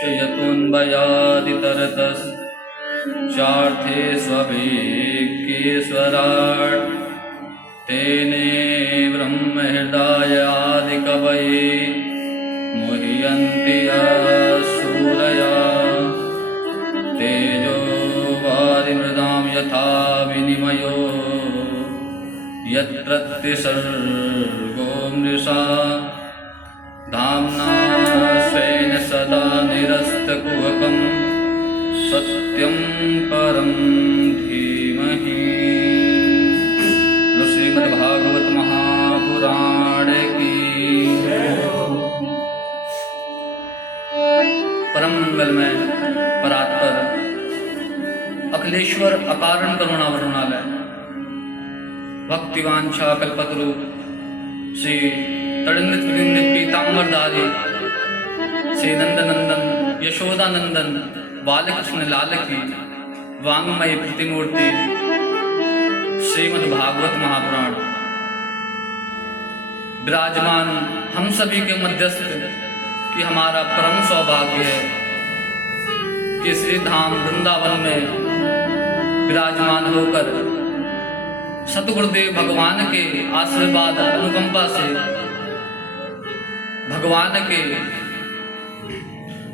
यतोऽन्वयादितरतश्चार्थे स्वभिज्ञेश्वराट् तेने ब्रह्महृदायादिकवये मुह्यन्ति सूरया तेजो वारिमृदां यथा विनिमयो यत्र त्रिसर्गो मृषा धाम्ना स्वेन सदा निरस्तकुहकं सत्यं परं धीमहि। श्रीमद्भागवत महापुराण की परम मंगलमय परात्पर अखिलेश्वर अकारण करुणा वरुणालय भक्तिवांछा कल्पतरु श्री तड़िंदित विनिंदित पीतांबरधारी श्री नंदनंदन यशोदानंदन बालकृष्ण लाल की वांगमयी प्रतिमूर्ति श्रीमद् भागवत महापुराण विराजमान हम सभी के मध्यस्थ कि हमारा परम सौभाग्य है कि श्री धाम वृंदावन में विराजमान होकर सतगुरुदेव भगवान के आशीर्वाद अनुकंपा से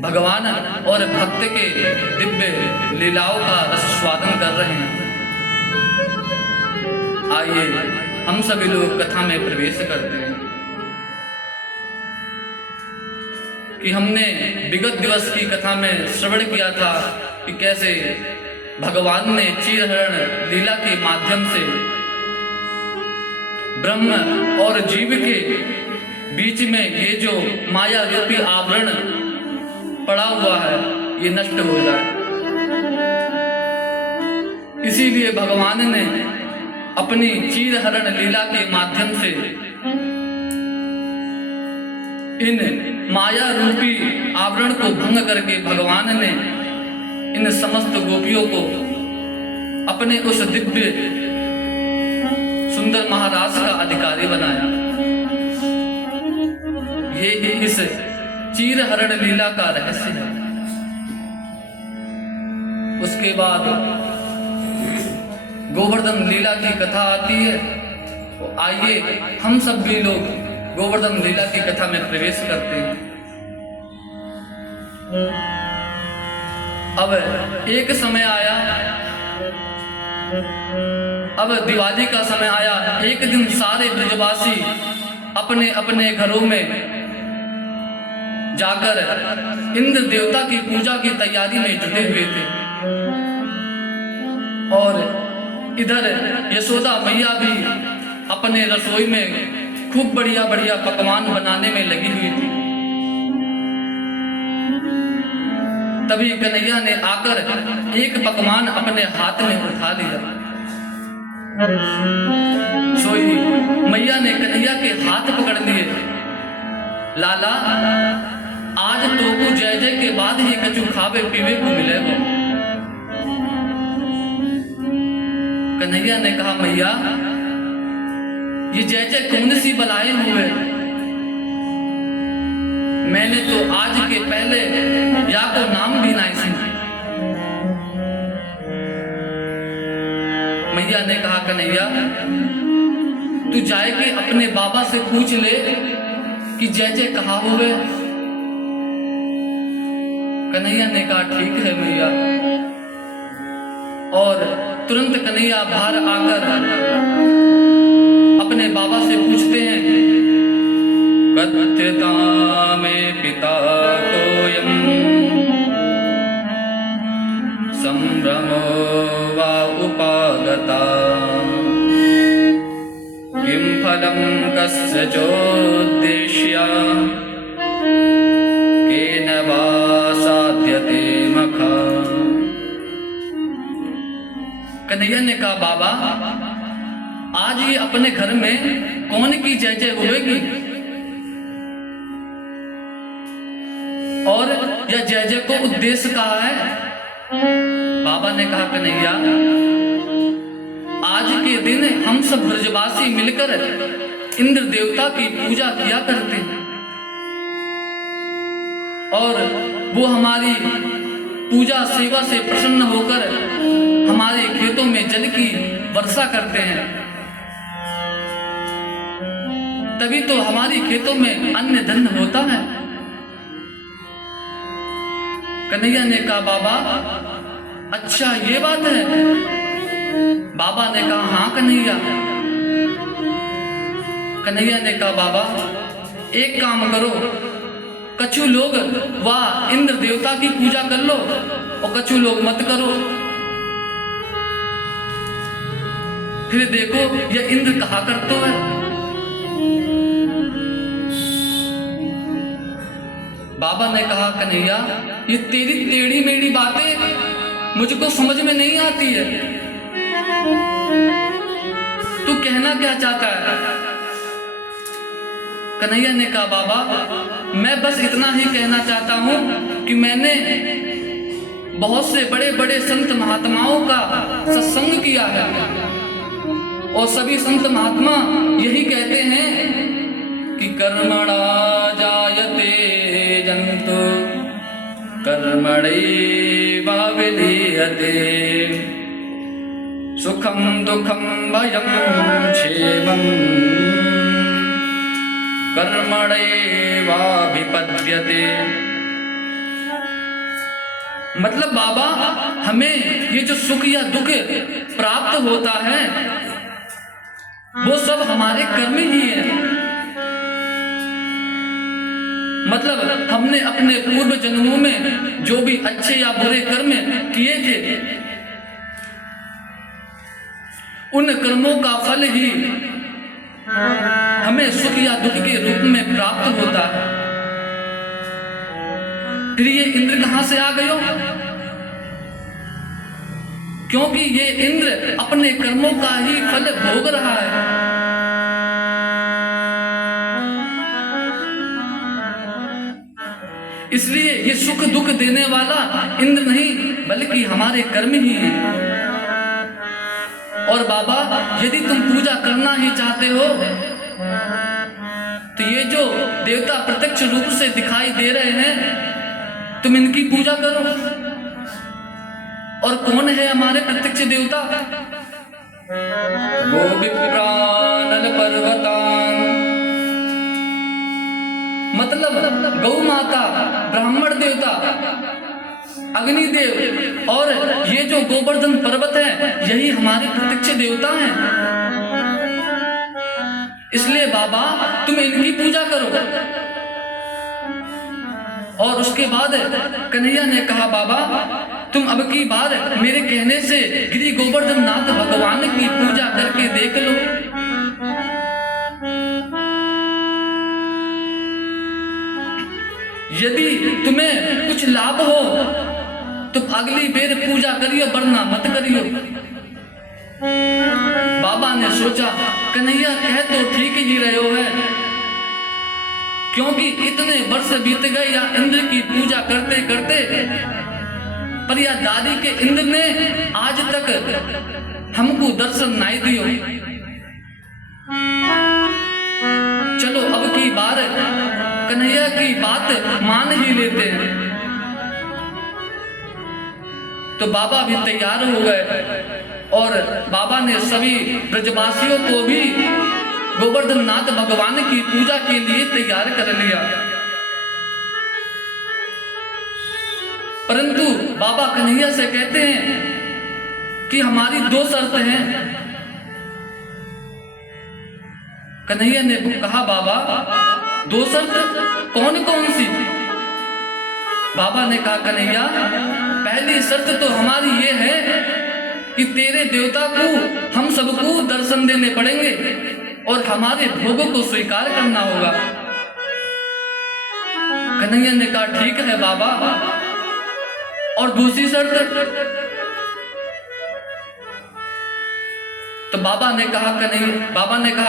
भगवान और भक्त के दिव्य लीलाओं का रस स्वादन कर रहे हैं। आइए हम सभी लोग कथा में प्रवेश करते हैं कि हमने विगत दिवस की कथा में श्रवण किया था कि कैसे भगवान ने चीरहरण लीला के माध्यम से ब्रह्म और जीव के बीच में ये जो माया रूपी आवरण पड़ा हुआ है ये नष्ट हो जाए। इसीलिए भगवान ने अपनी चीरहरण लीला के माध्यम से इन माया रूपी आवरण को भंग करके भगवान ने इन समस्त गोपियों को अपने उस दिव्य सुंदर महाराज का अधिकारी बनाया। ये इस चीरहरण लीला का रहस्य है। उसके बाद गोवर्धन लीला की कथा आती है। तो आइए हम सब भी लोग गोवर्धन लीला की कथा में प्रवेश करते हैं। अब एक समय आया, अब दिवाली का समय आया। एक दिन सारे ब्रजवासी अपने अपने घरों में जाकर इंद्र देवता की पूजा की तैयारी में जुटे हुए थे और इधर यशोदा मैया भी अपने रसोई में खूब बढ़िया बढ़िया पकवान बनाने में लगी हुई थी। तभी कन्हैया ने आकर एक पकवान अपने हाथ में उठा लिया। सोई मैया ने कन्हैया के हाथ पकड़ लिए। लाला, आज तो को जय जय के बाद ही कछु खावे पीवे को मिलेगा। कन्हैया ने कहा, मैया ये जय जय कौन सी बलाएं हुए? मैंने तो आज के पहले या को नाम भी नहीं सुना। मैया ने कहा, कन्हैया तू जाए के अपने बाबा से पूछ ले कि जय जय कहा हुए। कन्हैया ने कहा, ठीक है मैया। और तुरंत कन्हैया बाहर आकर अपने बाबा से पूछते हैं, कथ्यता में पिता कोयम संभ्रमो वा उपागता किं फलं कस्य चोद्देश्या केन वा साध्यते मखा। कन्हैया ने कहा, बाबा आज ये अपने घर में कौन की जय जय होगी और यह जय जय को उद्देश्य कहा है? बाबा ने कहा, कन्हैया आज के दिन हम सब ब्रजवासी मिलकर इंद्र देवता की पूजा किया करते हैं। और वो हमारी पूजा सेवा से प्रसन्न होकर हमारे खेतों में जल की वर्षा करते हैं, तभी तो हमारी खेतों में अन्न धन होता है। कन्हैया ने कहा बाबा अच्छा ये बात है। बाबा ने कहा हाँ कन्हैया। कन्हैया ने कहा बाबा एक काम करो, कछु लोग वाह इंद्र देवता की पूजा कर लो और कछु लोग मत करो, फिर देखो ये इंद्र कहा करते है। बाबा ने कहा कन्हैया ये तेरी टेढ़ी मेढ़ी बातें मुझको समझ में नहीं आती है, तू कहना क्या चाहता है। कन्हैया ने कहा बाबा मैं बस इतना ही कहना चाहता हूं कि मैंने बहुत से बड़े बड़े संत महात्माओं का सत्संग किया है और सभी संत महात्मा यही कहते हैं कि कर्मणा जायते जंतु कर्मणैव विलीयते सुखम दुखम भयम क्षेमम कर्मणैवाभिपद्यते। मतलब बाबा हमें ये जो सुख या दुख प्राप्त होता है वो सब हमारे कर्म ही है। मतलब हमने अपने पूर्व जन्मों में जो भी अच्छे या बुरे कर्म किए थे उन कर्मों का फल ही हमें सुख या दुख के रूप में प्राप्त होता है। फिर ये इंद्र कहां से आ गयो? क्योंकि ये इंद्र अपने कर्मों का ही फल भोग रहा है। इसलिए ये सुख दुख देने वाला इंद्र नहीं बल्कि हमारे कर्म ही हैं। और बाबा यदि तुम पूजा करना ही चाहते हो तो ये जो देवता प्रत्यक्ष रूप से दिखाई दे रहे हैं तुम इनकी पूजा करो। और कौन है हमारे प्रत्यक्ष देवता? वो विप्रानल पर्वतान, मतलब गौ माता, ब्राह्मण देवता, अग्निदेव और ये जो गोवर्धन पर्वत है यही हमारे प्रत्यक्ष देवता हैं। इसलिए बाबा तुम इनकी पूजा करो। और उसके बाद कन्हैया ने कहा बाबा तुम अब की बार मेरे कहने से गिरि गोवर्धन नाथ भगवान की पूजा करके देख लो। यदि तुम्हें कुछ लाभ हो तो अगली बेर पूजा करियो वरना मत करियो। बाबा ने सोचा कन्हैया कह तो ठीक ही रहे हो है, क्योंकि इतने वर्ष बीत गए या इंद्र की पूजा करते करते, पर या दादी के इंद्र ने आज तक हमको दर्शन नहीं दियो। चलो अब की बार कन्हैया की बात मान ही लेते हैं। तो बाबा भी तैयार हो गए और बाबा ने सभी ब्रजवासियों को भी गोवर्धन नाथ भगवान की पूजा के लिए तैयार कर लिया। परंतु बाबा कन्हैया से कहते हैं कि हमारी दो शर्त हैं। कन्हैया ने कहा बाबा दो शर्त कौन कौन सी? बाबा ने कहा कन्हैया पहली शर्त तो हमारी ये है कि तेरे देवता को हम सबको दर्शन देने पड़ेंगे और हमारे भोगों को स्वीकार करना होगा। कन्हैया ने कहा ठीक है बाबा। और दूसरी शर्त? तो बाबा ने कहा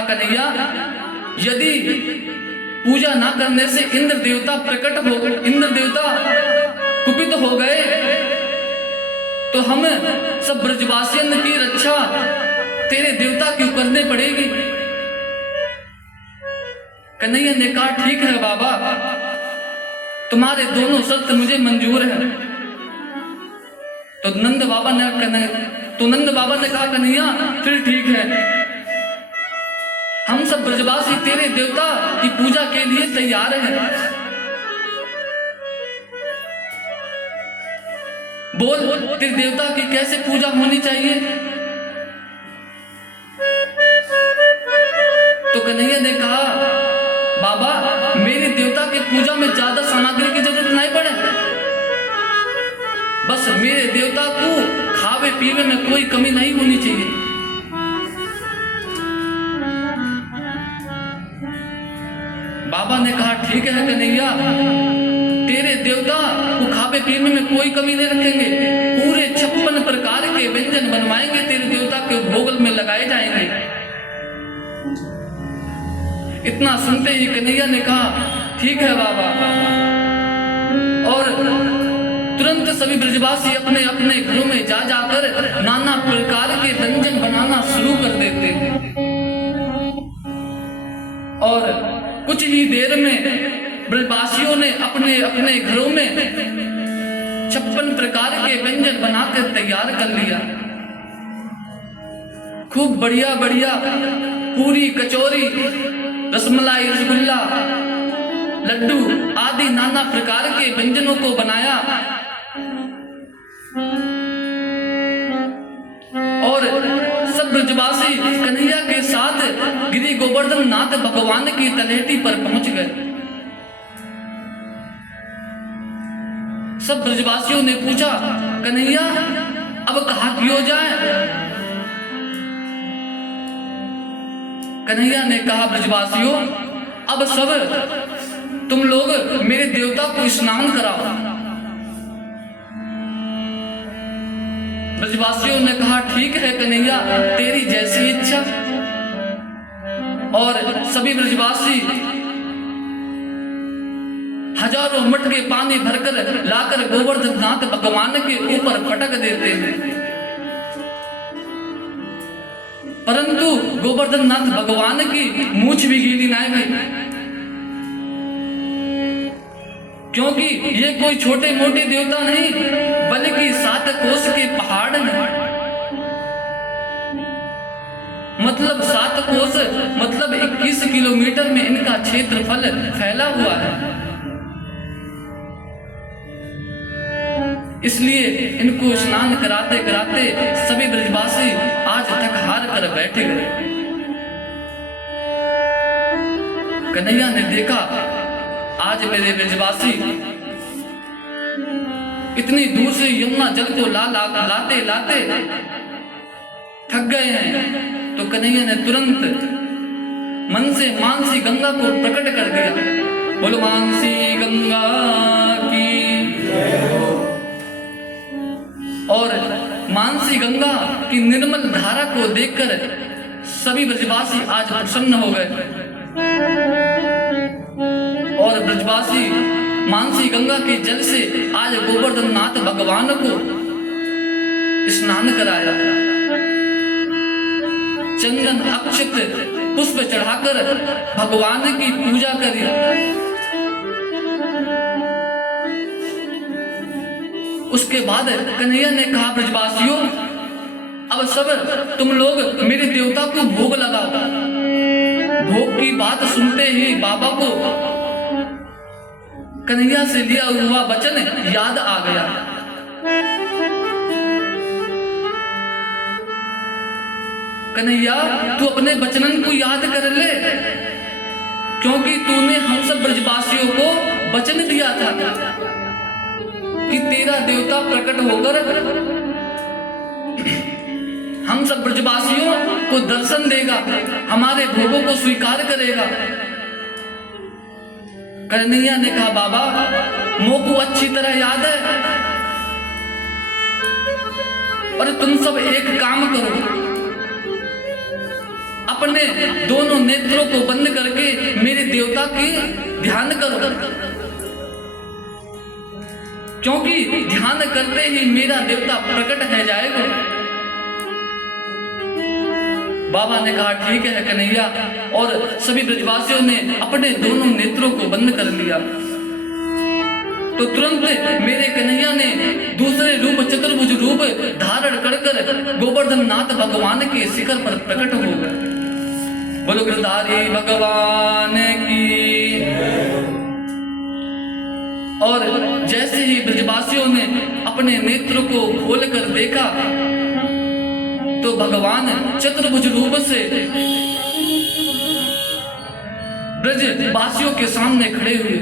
कन्हैया यदि पूजा ना करने से इंद्र देवता कुपित हो गए तो हम सब ब्रजवासियों की रक्षा तेरे देवता क्यों करने पड़ेगी। कन्हैया ने कहा ठीक है बाबा। तुम्हारे दोनों शर्त मुझे मंजूर है। तो नंद बाबा ने कहा कन्हैया फिर ठीक है, हम सब ब्रजवासी तेरे देवता की पूजा के लिए तैयार हैं। बोल तेरे देवता की कैसे पूजा होनी चाहिए? तो कन्हैया ने कहा बाबा मेरे देवता के पूजा में ज्यादा सामग्री की जरूरत नहीं पड़े, बस मेरे देवता को खावे पीवे में कोई कमी नहीं होनी चाहिए। बाबा ने कहा ठीक है कन्हैया, तेरे देवता को खावे पीने में कोई कमी नहीं रखेंगे, पूरे 56 प्रकार के व्यंजन बनवाएंगे, तेरे देवता के भोग में लगाए जाएंगे। इतना सुनते ही कन्हैया ने कहा ठीक है बाबा, और तुरंत सभी ब्रजवासी अपने अपने घरों में जा जाकर नाना प्रकार के व्यंजन बनाना शुरू कर देते हैं। और कुछ ही देर में ब्रजवासियों ने अपने अपने घरों में 56 प्रकार के व्यंजन बनाकर तैयार कर लिया। खूब बढ़िया बढ़िया पूरी, कचौरी, रसमलाई, रसगुल्ला, लड्डू आदि नाना प्रकार के व्यंजनों को बनाया और सब ब्रजवासी कन्हैया के साथ गिरि गोवर्धन नाथ भगवान की तलहटी पर पहुंच गए। सब ब्रजवासियों ने पूछा कन्हैया अब कहाँ किया जाए? कन्हैया ने कहा ब्रजवासियों अब सब तुम लोग मेरे देवता को स्नान कराओ। ब्रजवासियों ने कहा ठीक है कन्हैया तेरी जैसी इच्छा। और सभी ब्रजवासी हजारों मटके पानी भरकर लाकर गोवर्धन नाथ भगवान के ऊपर पटक देते हैं, परंतु गोवर्धन नाथ भगवान की मूंछ भी गीली नहीं हुई, क्योंकि ये कोई छोटे मोटे देवता नहीं बल्कि 7 कोस के पहाड़ हैं। मतलब 7 कोस मतलब 21 किलोमीटर में इनका क्षेत्रफल फैला हुआ है। इसलिए इनको स्नान कराते कराते सभी ब्रजवासी आज थक हार कर बैठे गए। कन्हैया ने देखा आज मेरे ब्रजवासी इतनी दूर से यमुना जल को लाते लाते थक गए हैं, तो कन्हैया ने तुरंत मन से मानसी गंगा को प्रकट कर दिया। बोलो मानसी गंगा की। और मानसी गंगा की निर्मल धारा को देखकर सभी ब्रजवासी आज प्रसन्न हो गए और ब्रजवासी मानसी गंगा के जल से आज गोवर्धन नाथ भगवान को स्नान कराया। चंदन अक्षत पुष्प चढ़ाकर भगवान की पूजा करी। उसके बाद कन्हैया ने कहा ब्रजवासियों अब सब तुम लोग मेरे देवता को भोग लगाओ। भोग की बात सुनते ही बाबा को कन्हैया से लिया हुआ वचन याद आ गया। कन्हैया तू अपने वचनन को याद कर ले, क्योंकि तूने हम सब ब्रजवासियों को वचन दिया था कि तेरा देवता प्रकट होकर हम सब ब्रजवासियों को दर्शन देगा, हमारे भोगों को स्वीकार करेगा। कन्हैया ने कहा बाबा मोको अच्छी तरह याद है, और तुम सब एक काम करो, अपने दोनों नेत्रों को बंद करके मेरे देवता की ध्यान करो, क्योंकि ध्यान करते ही मेरा देवता प्रकट है जाएगा। बाबा ने कहा ठीक है कन्हैया, और सभी ब्रजवासियों ने अपने दोनों नेत्रों को बंद कर लिया। तो तुरंत मेरे कन्हैया ने दूसरे रूप चतुर्भुज रूप धारण कर गोवर्धन नाथ भगवान के शिखर पर प्रकट हो गए। बोलो गिरधारी भगवान की। और जैसे ही ब्रजवासियों ने अपने नेत्र को खोलकर देखा तो भगवान चतुर्भुज रूप से ब्रजवासियों के सामने खड़े हुए।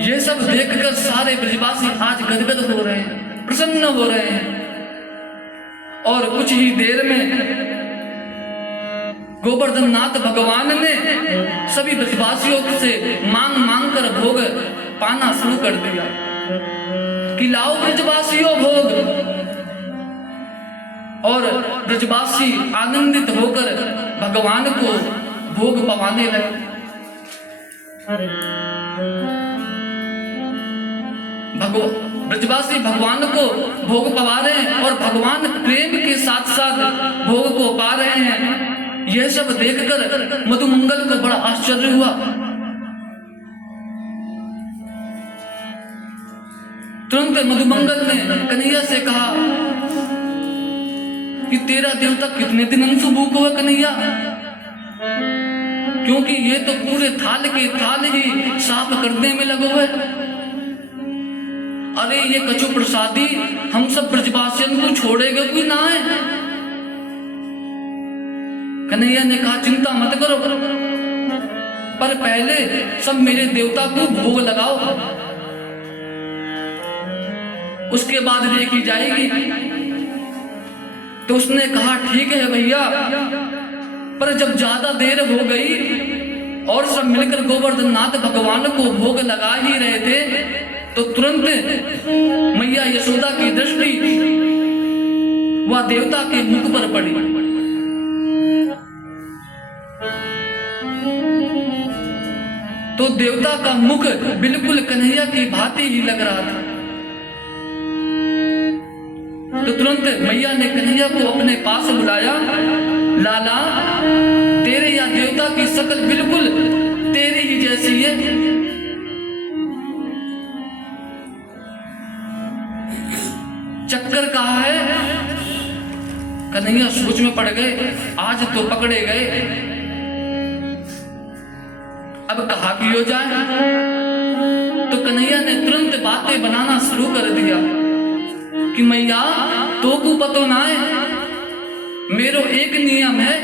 ये सब देखकर सारे ब्रजवासी आज गदगद हो रहे हैं, प्रसन्न हो रहे हैं। और कुछ ही देर में गोवर्धन नाथ भगवान ने सभी ब्रजवासियों से मांग मांग कर भोग पाना शुरू कर दिया कि लाओ ब्रजवासियों भोग। और ब्रजवासी आनंदित होकर भगवान को भोग पवाने लगे। ब्रजवासी भगवान को भोग पवा रहे हैं और भगवान प्रेम के साथ साथ भोग को पा रहे हैं। यह सब देखकर मधुमंगल को बड़ा आश्चर्य हुआ। तुरंत मधुमंगल ने कन्हैया से कहा कि तेरा देवता कितने दिन अंशु भूख हुआ कन्हैया, क्योंकि ये तो पूरे थाल के थाल ही साफ करने में लगे हुए। अरे ये कछु प्रसादी हम सब ब्रजवासियों को छोड़ेगा कोई ना है। कन्हैया ने कहा चिंता मत करो, पर पहले सब मेरे देवता को भोग लगाओ, उसके बाद देखी जाएगी। तो उसने कहा ठीक है भैया, पर जब ज्यादा देर हो गई और सब मिलकर गोवर्धन नाथ भगवान को भोग लगा ही रहे थे तो तुरंत मैया यशोदा की दृष्टि वह देवता के मुख पर पड़ी। तो देवता का मुख बिल्कुल कन्हैया की भांति ही लग रहा था। तो तुरंत मैया ने कन्हैया को अपने पास बुलाया। लाला, तेरे या देवता की शक्ल बिल्कुल तेरी ही जैसी है। चक्कर कहाँ है? कन्हैया सोच में पड़ गए, आज तो पकड़े गए, अब कहाँ की हो जाए। तो कन्हैया ने तुरंत बातें बनाना शुरू कर दिया कि मैया तो को पतो ना है, मेरो एक नियम है,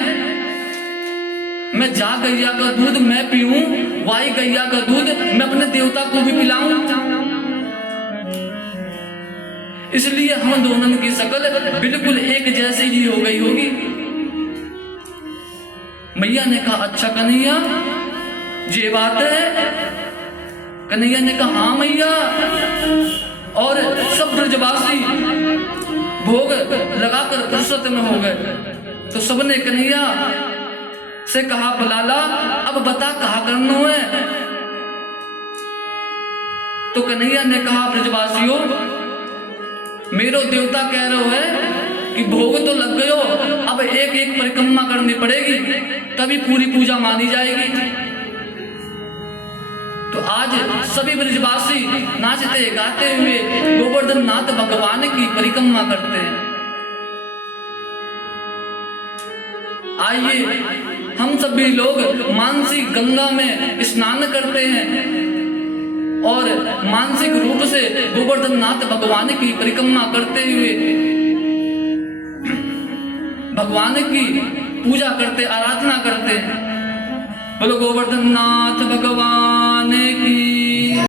मैं जा गैया का दूध मैं पीऊं, वाई गैया का दूध मैं अपने देवता को भी पिलाऊं। इसलिए हम दोनों की शक्ल बिल्कुल एक जैसी ही हो गई होगी। मैया ने कहा अच्छा कन्हैया ये बात है। कन्हैया ने कहा हाँ मैया। और सब ब्रजवासी भोग लगाकर फुर्सत में हो गए। तो सबने कन्हैया से कहा लाला अब बता कहाँ करना है। तो कन्हैया ने कहा ब्रजवासियों, मेरो देवता कह रहे है कि भोग तो लग गयो, अब एक एक परिक्रमा करनी पड़ेगी तभी पूरी पूजा मानी जाएगी। तो आज सभी ब्रजवासी नाचते गाते हुए गोवर्धन नाथ भगवान की परिक्रमा करते हैं। आइए हम सभी लोग मानसिक गंगा में स्नान करते हैं और मानसिक रूप से गोवर्धन नाथ भगवान की परिक्रमा करते हुए भगवान की पूजा करते, आराधना करते हैं। बोलो गोवर्धन नाथ भगवान